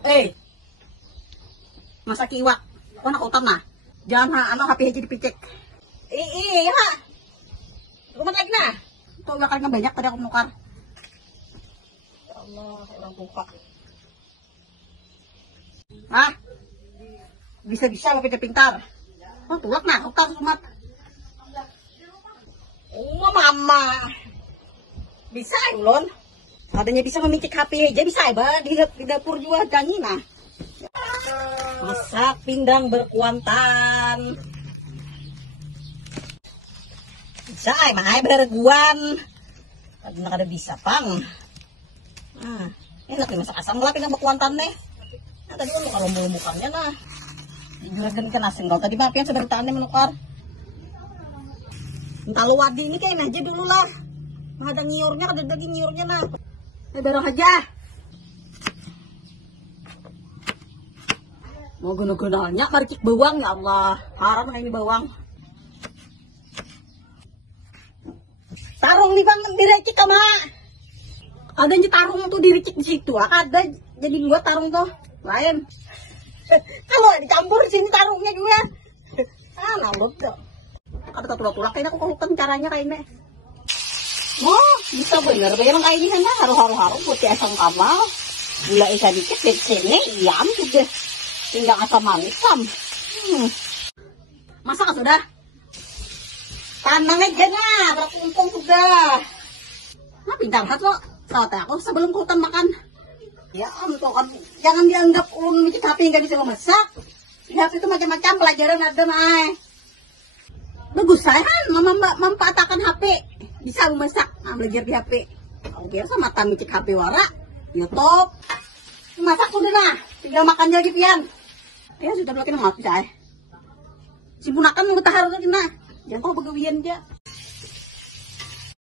Eh, masak iwak. Ako nakutam na. Diyan ha, ano, happy jadi dipicek. Iya ha. Rumah lagi na. Ito, iwak nga banyak. Tadi ako menukar. Ya Allah, orang buka. Hah? Bisa-bisa lo pintar. Oh, tulak na. Utar sumat. Oh, mama. Bisa, ulon. Adanya bisa memicik HP aja bisa ba di dapur juga janji nah. Masak pindang berkuantan. Bisa mahal berguan. Kada bisa pang. Nah, enak nih masak asam lah pindang berkuantan nih. Nah, tadi kan kalau lumbukannya nah. Juragan kan asing tadi maafin sudah bertahan menukar. Entah lu wadi ini kayak aja dulu lah. Nggak ada nyiurnya, ada daging nyiurnya nah. Ya darah aja. Mau guna-gunanya marikik bawang ya Allah. Haram kayak ini bawang. Tarung nih bang diricik sama. Ada yang tarung tuh diricik di situ. Ada jadi gua tarung tuh lain. Kalau dicampur sini tarungnya juga. Ah nalut tuh. Ada tulak-tulak kayaknya aku kelukan caranya kayaknya. Oh, bisa bener. Bayang kayak ini kan haru-haru putih asam kamal. Gula dikit di sini, iam sudah. Tinggal asam manis sam. Masak sudah? Tanang aja nah, berkumpul sudah. Nah, pintar hat lo. Saat aku sebelum kutan makan. Ya om, tuh kan. Jangan dianggap ulun mikir HP nggak bisa memasak. Di HP itu macam-macam pelajaran ada mah. Bagus saya kan, memanfaatkan HP. Bisa memasak, belajar di HP. Kalau biasa mata micik HP wara, YouTube. Masak udah lah, tinggal makan aja pian. Ya sudah belakang maaf saya. Simpunakan mau tahan aja nah. Jangan kau begawian aja.